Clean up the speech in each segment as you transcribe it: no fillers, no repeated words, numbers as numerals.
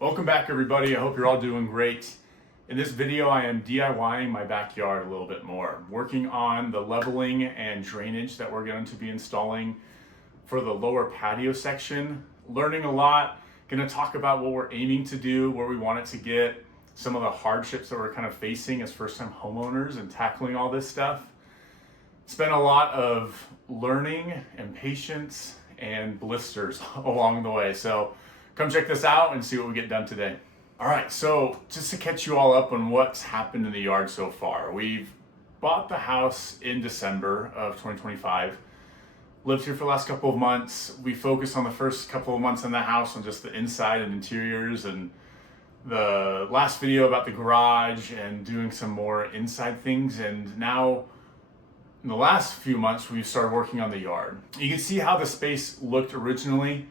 Welcome back, everybody. I hope you're all doing great. In this video, I am DIYing my backyard a little bit more, working on the leveling and drainage that we're going to be installing for the lower patio section. Learning a lot, going to talk about what we're aiming to do, where we want it to get, some of the hardships that we're kind of facing as first-time homeowners and tackling all this stuff. It's been a lot of learning and patience and blisters along the way. So come check this out and see what we get done today. All right, so just to catch you all up on what's happened in the yard so far. We've bought the house in December of 2025. Lived here for the last couple of months. We focused on the first couple of months in the house on just the inside and interiors, and the last video about the garage and doing some more inside things. And now in the last few months, we've started working on the yard. You can see how the space looked originally.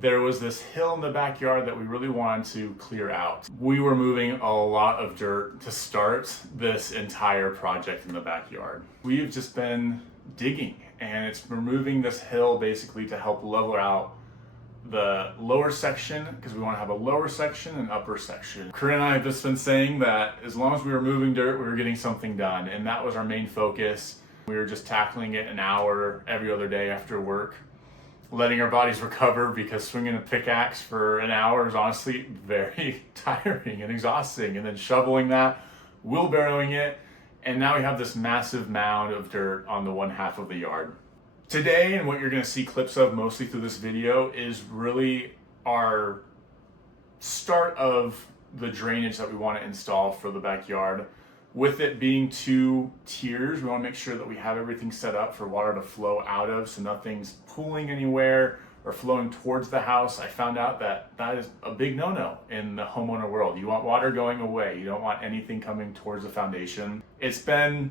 There was this hill in the backyard that we really wanted to clear out. We were moving a lot of dirt to start this entire project in the backyard. We've just been digging, and it's removing this hill basically to help level out the lower section, because we want to have a lower section and upper section. Corinne and I have just been saying that as long as we were moving dirt, we were getting something done, and that was our main focus. We were just tackling it an hour every other day after work, letting our bodies recover, because swinging a pickaxe for an hour is honestly very tiring and exhausting. And then shoveling that, wheelbarrowing it, and now we have this massive mound of dirt on the one half of the yard. Today, and what you're gonna see clips of mostly through this video, is really our start of the drainage that we want to install for the backyard. With it being two tiers, we want to make sure that we have everything set up for water to flow out of, so nothing's pooling anywhere or flowing towards the house. I found out that that is a big no-no in the homeowner world. You want water going away. You don't want anything coming towards the foundation. It's been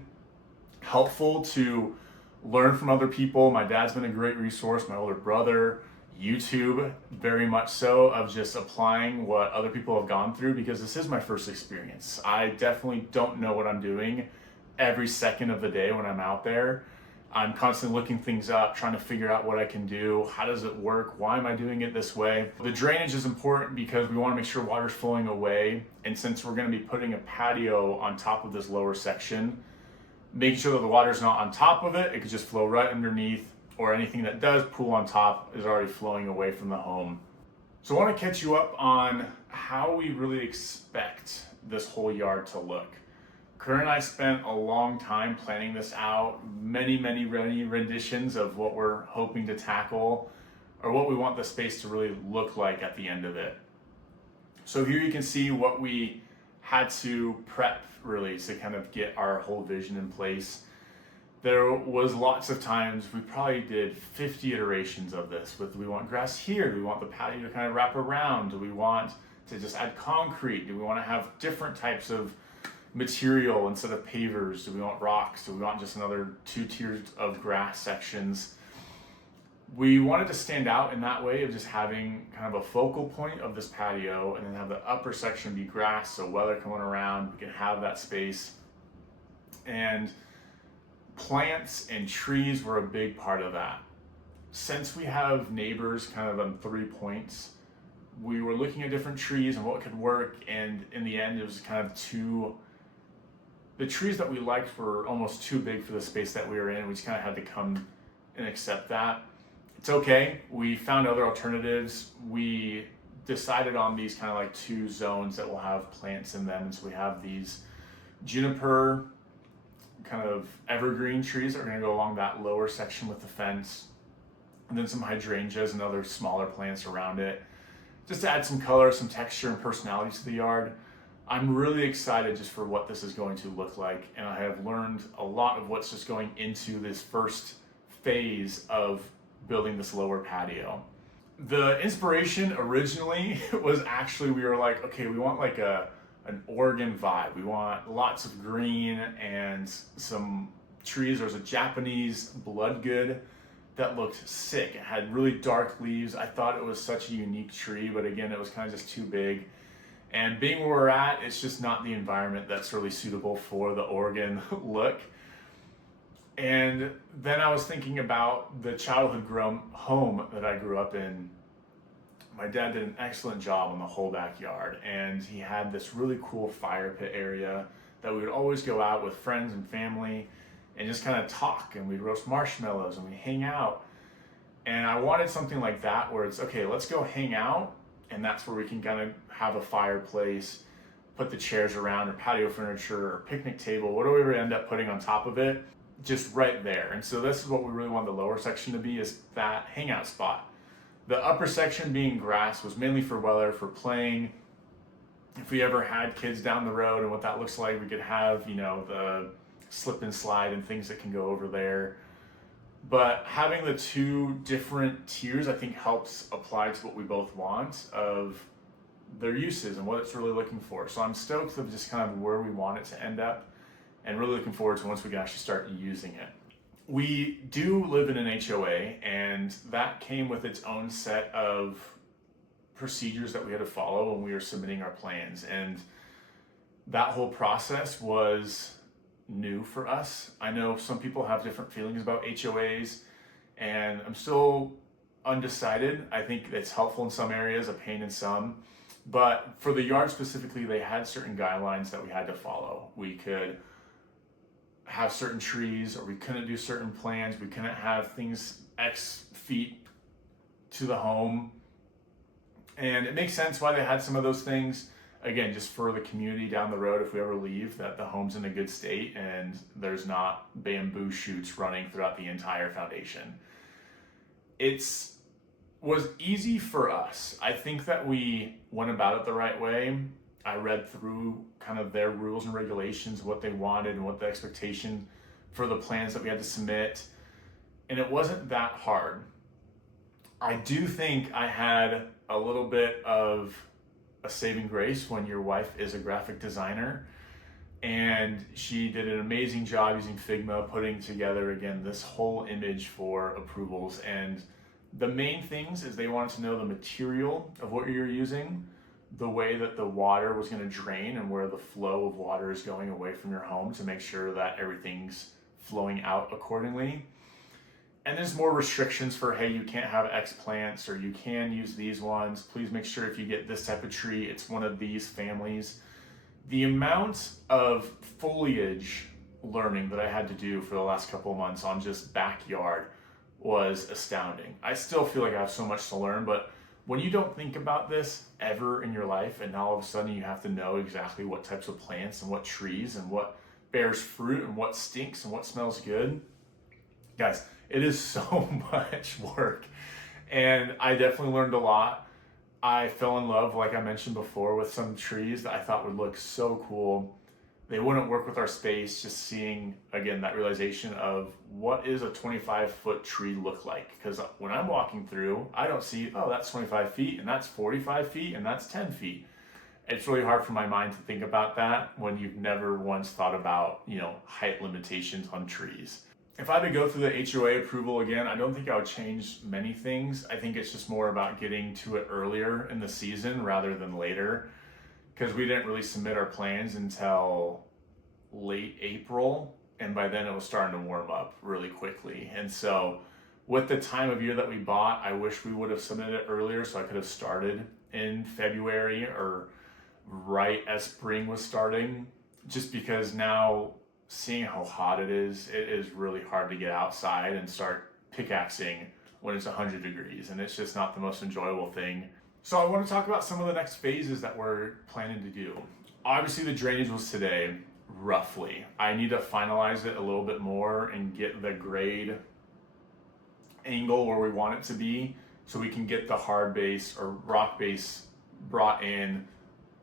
helpful to learn from other people. My dad's been a great resource, my older brother, YouTube, very much so, of just applying what other people have gone through, because this is my first experience. I definitely don't know what I'm doing every second of the day when I'm out there. I'm constantly looking things up, trying to figure out what I can do. How does it work? Why am I doing it this way? The drainage is important because we want to make sure water's flowing away. And since we're going to be putting a patio on top of this lower section, making sure that the water's not on top of it, it could just flow right underneath, or anything that does pool on top is already flowing away from the home. So I want to catch you up on how we really expect this whole yard to look. Corinne and I spent a long time planning this out, many renditions of what we're hoping to tackle, or what we want the space to really look like at the end of it. So here you can see what we had to prep really to kind of get our whole vision in place. There was lots of times, we probably did 50 iterations of this. With, do we want grass here? Do we want the patio to kind of wrap around? Do we want to just add concrete? Do we want to have different types of material instead of pavers? Do we want rocks? Do we want just another 2 tiers of grass sections? We wanted to stand out in that way of just having kind of a focal point of this patio, and then have the upper section be grass, so weather coming around, we can have that space. And plants and trees were a big part of that. Since we have neighbors kind of on 3 points, we were looking at different trees and what could work, and in the end it was kind of the trees that we liked were almost too big for the space that we were in. We just kind of had to come and accept that. It's okay. We found other alternatives. We decided on these kind of like 2 zones that will have plants in them, and so we have these juniper kind of evergreen trees that are going to go along that lower section with the fence, and then some hydrangeas and other smaller plants around it, just to add some color, some texture, and personality to the yard. I'm really excited just for what this is going to look like, and I have learned a lot of what's just going into this first phase of building this lower patio. The inspiration originally was actually, we were like, okay, we want like an Oregon vibe. We want lots of green and some trees. There was a Japanese bloodgood that looked sick. It had really dark leaves. I thought it was such a unique tree, but again, it was kind of just too big. And being where we're at, it's just not the environment that's really suitable for the Oregon look. And then I was thinking about the childhood home that I grew up in. my dad did an excellent job on the whole backyard, and he had this really cool fire pit area that we would always go out with friends and family and just kind of talk, and we'd roast marshmallows and we'd hang out. And I wanted something like that where it's okay, let's go hang out, and that's where we can kind of have a fireplace, put the chairs around, or patio furniture, or picnic table, whatever we end up putting on top of it, just right there. And so this is what we really want the lower section to be, is that hangout spot. The upper section being grass was mainly for weather, for playing. If we ever had kids down the road and what that looks like, we could have, the slip and slide and things that can go over there. But having the two different tiers, I think, helps apply to what we both want of their uses and what it's really looking for. So I'm stoked of just kind of where we want it to end up, and really looking forward to once we can actually start using it. We do live in an HOA, and that came with its own set of procedures that we had to follow when we were submitting our plans. And that whole process was new for us. I know some people have different feelings about HOAs, and I'm still undecided. I think it's helpful in some areas, a pain in some. But for the yard specifically, they had certain guidelines that we had to follow. We could have certain trees, or we couldn't do certain plans. We couldn't have things X feet to the home. And it makes sense why they had some of those things. Again, just for the community down the road, if we ever leave, that the home's in a good state and there's not bamboo shoots running throughout the entire foundation. It's was easy for us. I think that we went about it the right way. I read through kind of their rules and regulations, what they wanted and what the expectation for the plans that we had to submit. And it wasn't that hard. I do think I had a little bit of a saving grace when your wife is a graphic designer, and she did an amazing job using Figma, putting together, again, this whole image for approvals. And the main things is they wanted to know the material of what you're using, the way that the water was going to drain, and where the flow of water is going away from your home to make sure that everything's flowing out accordingly. And there's more restrictions for, hey, you can't have X plants, or you can use these ones. Please make sure if you get this type of tree, it's one of these families. The amount of foliage learning that I had to do for the last couple of months on just backyard was astounding. I still feel like I have so much to learn, but when you don't think about this ever in your life, and now all of a sudden you have to know exactly what types of plants and what trees and what bears fruit and what stinks and what smells good, guys, it is so much work. And I definitely learned a lot. I fell in love, like I mentioned before, with some trees that I thought would look so cool. They wouldn't work with our space. Just seeing, again, that realization of what is a 25-foot tree look like? Because when I'm walking through, I don't see, oh, that's 25 feet, and that's 45 feet, and that's 10 feet. It's really hard for my mind to think about that when you've never once thought about, height limitations on trees. If I had to go through the HOA approval again, I don't think I would change many things. I think it's just more about getting to it earlier in the season rather than later, because we didn't really submit our plans until late April, and by then it was starting to warm up really quickly. And so with the time of year that we bought, I wish we would have submitted it earlier so I could have started in February or right as spring was starting, just because now, seeing how hot it is really hard to get outside and start pickaxing when it's 100 degrees, and it's just not the most enjoyable thing. So I want to talk about some of the next phases that we're planning to do. Obviously the drainage was today, roughly. I need to finalize it a little bit more and get the grade angle where we want it to be so we can get the hard base or rock base brought in,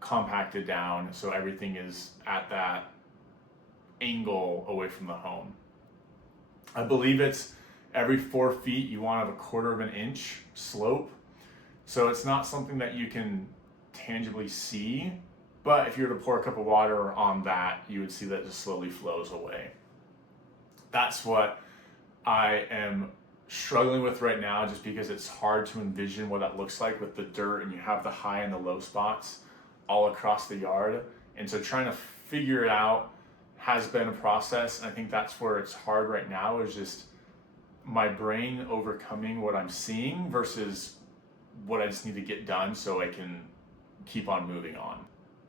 compacted down, so everything is at that angle away from the home. I believe it's every 4 feet you want to have a 1/4 of an inch slope. So it's not something that you can tangibly see, but if you were to pour a cup of water on that, you would see that it just slowly flows away. That's what I am struggling with right now, just because it's hard to envision what that looks like with the dirt, and you have the high and the low spots all across the yard. And so trying to figure it out has been a process. And I think that's where it's hard right now, is just my brain overcoming what I'm seeing versus what I just need to get done so I can keep on moving on.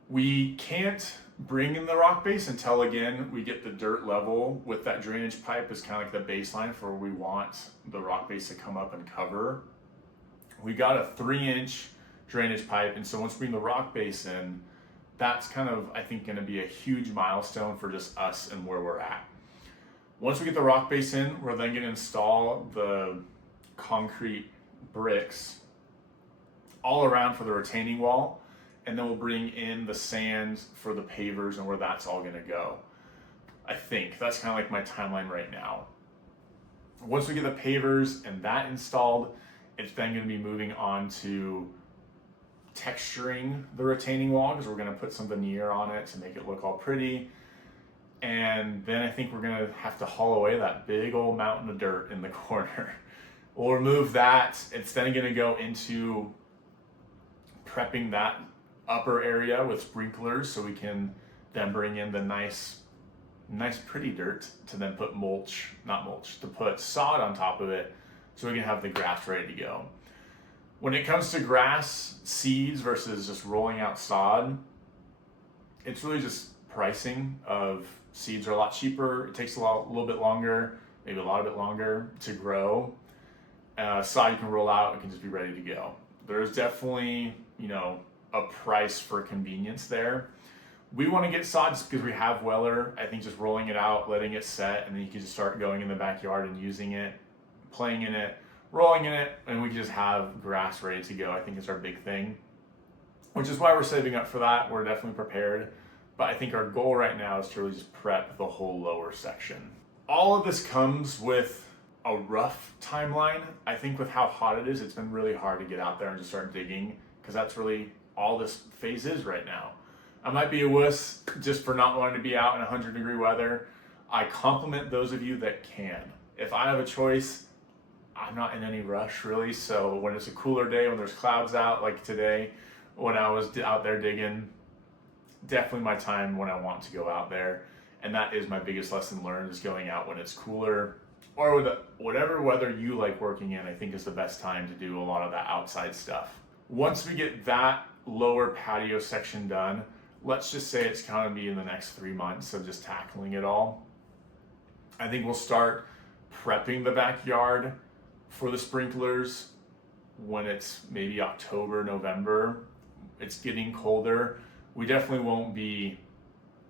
We can't bring in the rock base until, again, we get the dirt level with that drainage pipe is kind of like the baseline for where we want the rock base to come up and cover. We got a 3-inch drainage pipe, and so once we bring the rock base in, that's kind of, I think, going to be a huge milestone for just us and where we're at. Once we get the rock base in, we're then going to install the concrete bricks all around for the retaining wall, and then we'll bring in the sand for the pavers and where that's all going to go. I think that's kind of like my timeline right now. Once we get the pavers and that installed, it's then going to be moving on to texturing the retaining wall, because we're going to put some veneer on it to make it look all pretty. And then I think we're going to have to haul away that big old mountain of dirt in the corner. We'll remove that. It's then going to go into prepping that upper area with sprinklers, so we can then bring in the nice pretty dirt to then put to put sod on top of it, so we can have the grass ready to go. When it comes to grass seeds versus just rolling out sod, it's really just pricing of seeds are a lot cheaper. It takes a little bit longer, maybe a lot bit longer to grow. Sod you can roll out, it can just be ready to go. There's definitely, a price for convenience there. We want to get sod just because we have Weller. I think just rolling it out, letting it set, and then you can just start going in the backyard and using it, playing in it, rolling in it, and we can just have grass ready to go. I think is our big thing, which is why we're saving up for that. We're definitely prepared, but I think our goal right now is to really just prep the whole lower section. All of this comes with a rough timeline. I think with how hot it is, it's been really hard to get out there and just start digging, because that's really all this phase is right now. I might be a wuss just for not wanting to be out in 100-degree weather. I compliment those of you that can. If I have a choice, I'm not in any rush really. So when it's a cooler day, when there's clouds out like today, when I was out there digging, definitely my time when I want to go out there. And that is my biggest lesson learned, is going out when it's cooler, or with whatever weather you like working in. I think is the best time to do a lot of that outside stuff. Once we get that lower patio section done, let's just say it's going to be in the next 3 months of just tackling it all. I think we'll start prepping the backyard for the sprinklers when it's maybe October, November. It's getting colder. We definitely won't be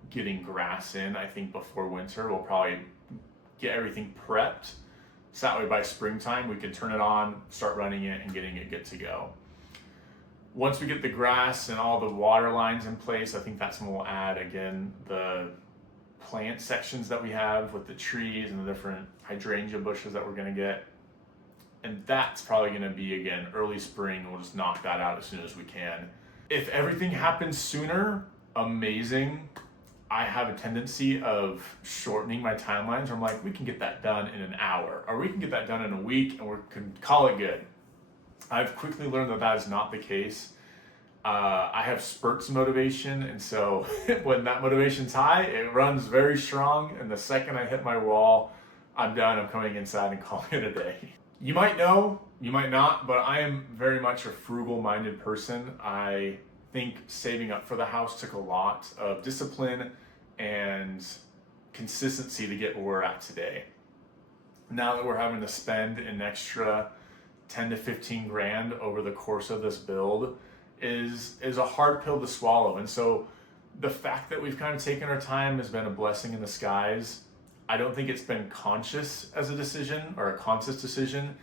getting grass in, I think, before winter. We'll probably get everything prepped, so that way by springtime we can turn it on, start running it, and getting it good to go. Once we get the grass and all the water lines in place, I think that's when we'll add, again, the plant sections that we have with the trees and the different hydrangea bushes that we're going to get. And that's probably going to be, again, early spring. We'll just knock that out as soon as we can. If everything happens sooner, amazing. I have a tendency of shortening my timelines, where I'm like, we can get that done in an hour, or we can get that done in a week, and we can call it good. I've quickly learned that that is not the case. I have spurts of motivation, and so when that motivation's high, it runs very strong, and the second I hit my wall, I'm done. I'm coming inside and calling it a day. You might know, you might not, but I am very much a frugal-minded person. I think saving up for the house took a lot of discipline and consistency to get where we're at today. Now that we're having to spend an extra 10 to 15 grand over the course of this build is a hard pill to swallow. And so the fact that we've kind of taken our time has been a blessing in disguise. I don't think it's been conscious as a decision, or a conscious decision,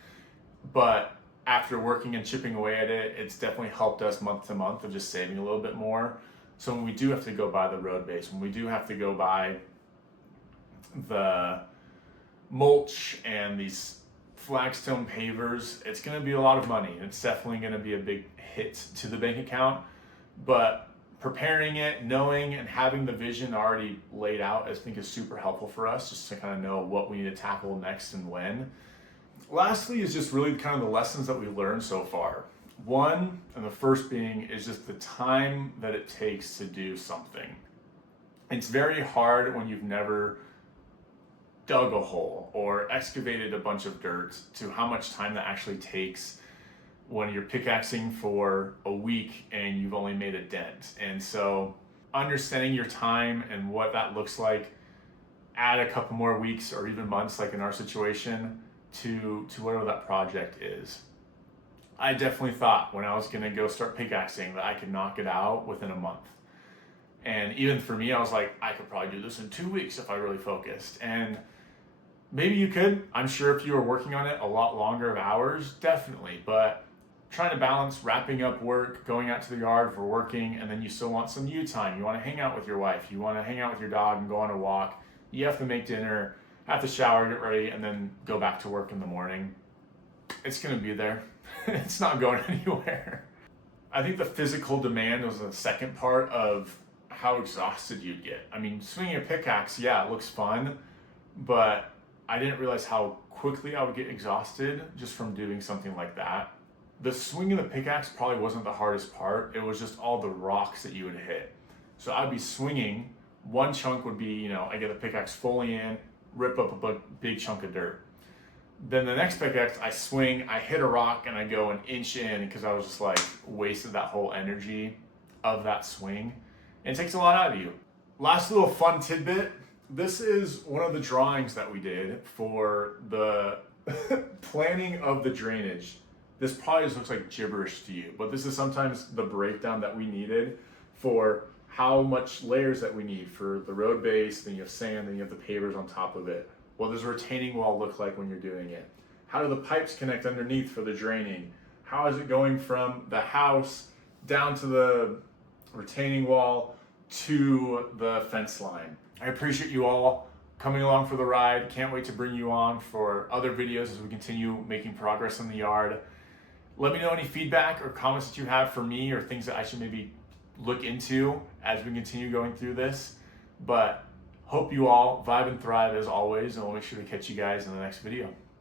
but after working and chipping away at it, it's definitely helped us month to month of just saving a little bit more. So when we do have to go buy the road base, when we do have to go buy the mulch and these flagstone pavers, it's going to be a lot of money. It's definitely going to be a big hit to the bank account, but preparing it, knowing and having the vision already laid out, I think is super helpful for us, just to kind of know what we need to tackle next and when. Lastly is just really kind of the lessons that we've learned so far. One, and the first being, is just the time that it takes to do something. It's very hard when you've never dug a hole or excavated a bunch of dirt, to how much time that actually takes when you're pickaxing for a week and you've only made a dent. And so understanding your time and what that looks like, add a couple more weeks or even months, like in our situation, to whatever that project is. I definitely thought when I was gonna go start pickaxing that I could knock it out within a month. And even for me, I was like, I could probably do this in 2 weeks if I really focused. And maybe you could. I'm sure if you were working on it a lot longer of hours, definitely. But trying to balance wrapping up work, going out to the yard for working, and then you still want some you time. You want to hang out with your wife. You want to hang out with your dog and go on a walk. You have to make dinner, have to shower, get ready, and then go back to work in the morning. It's going to be there. It's not going anywhere. I think the physical demand was the second part of how exhausted you'd get. I mean, swinging a pickaxe, yeah, it looks fun, but I didn't realize how quickly I would get exhausted just from doing something like that. The swing of the pickaxe probably wasn't the hardest part. It was just all the rocks that you would hit. So I'd be swinging. One chunk would be, I get the pickaxe fully in, rip up a big chunk of dirt. Then the next pickaxe, I swing, I hit a rock, and I go an inch in because I was just like wasted that whole energy of that swing. And it takes a lot out of you. Last little fun tidbit. This is one of the drawings that we did for the planning of the drainage. This probably just looks like gibberish to you, but this is sometimes the breakdown that we needed for how much layers that we need for the road base, then you have sand, then you have the pavers on top of it. What does a retaining wall look like when you're doing it? How do the pipes connect underneath for the draining? How is it going from the house down to the retaining wall to the fence line? I appreciate you all coming along for the ride. Can't wait to bring you on for other videos as we continue making progress in the yard. Let me know any feedback or comments that you have for me or things that I should maybe look into as we continue going through this. But hope you all vibe and thrive as always, and we'll make sure to catch you guys in the next video.